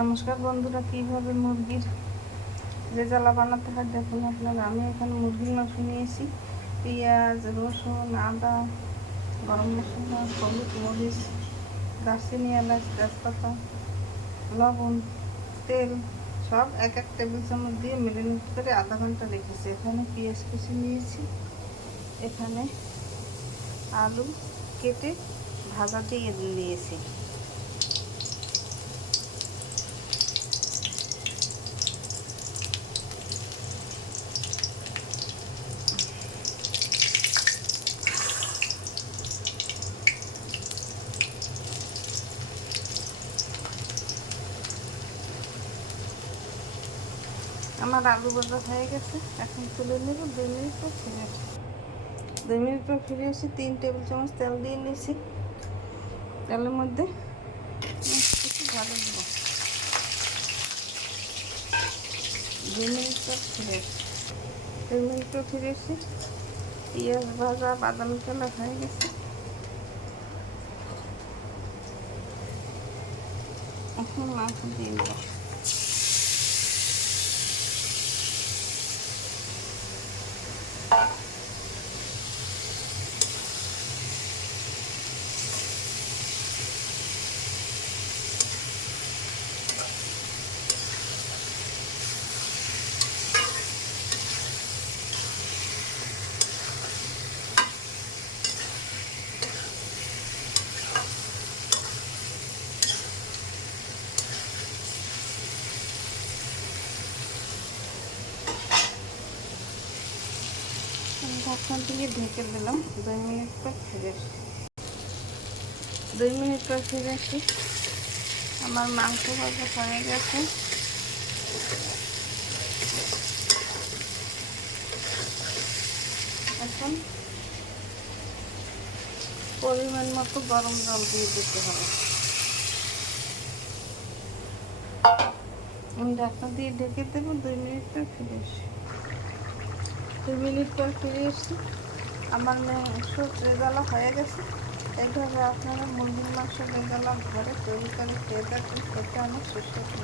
নমস্কার বন্ধুরা, কিভাবে মুরগির রেজালা বানাতে হয় দেখুন আপনারা। আমি এখানে মুরগির মাংস নিয়েছি। পেঁয়াজ, রসুন, আদা, গরম মশলা, হলুদ, মরিচ, দারচিনি, এলাচ, তেজপাতা, লবণ, তেল সব এক এক টেবিল চামচ দিয়ে মেরিনেট করে আধা ঘন্টা রেখেছি। এখানে পেঁয়াজ কুচি নিয়েছি, এখানে আলু কেটে ভাজা দিয়ে দিয়েছি। আমার আলু ভাজা হয়ে গেছে, এখন তুলে নেব। 2 মিনিট পর ফিরে আসি। 2 মিনিট পর ফিরে এসে 3 টেবিল চামচ তেল দিয়ে নিয়েছি। তেলের মধ্যে কিছু ভাজা দেবো। 2 মিনিট পর ফিরে আসি। 2 মিনিট পর ফিরে এসে পেঁয়াজ ভাজা বাদামি কালার হয়ে গেছে। এখন মাংস দিয়ে দেবো। ঢাকনা দিয়ে ঢেকে দিলাম। 2 মিনিট পর ফিরে আসি। 2 মিনিট পর ফিরে আসি। আমার মাংস ভাজা হয়ে গেছে। এখন পরিমাণ মতো গরম জল দিয়ে দিতে হবে। আমি ঢাকনা দিয়ে ঢেকে দেবো। 2 মিনিট পর ফিরে আসি। 2 মিনিট পর ফিরে এসছি। আমার মাংস রেজালা হয়ে গেছে। এইভাবে আপনারা মুরগির মাংস রেজালা ঘরে তৈরি করে খেয়ে দেখবেন, খেতে অনেক সুস্বাদু।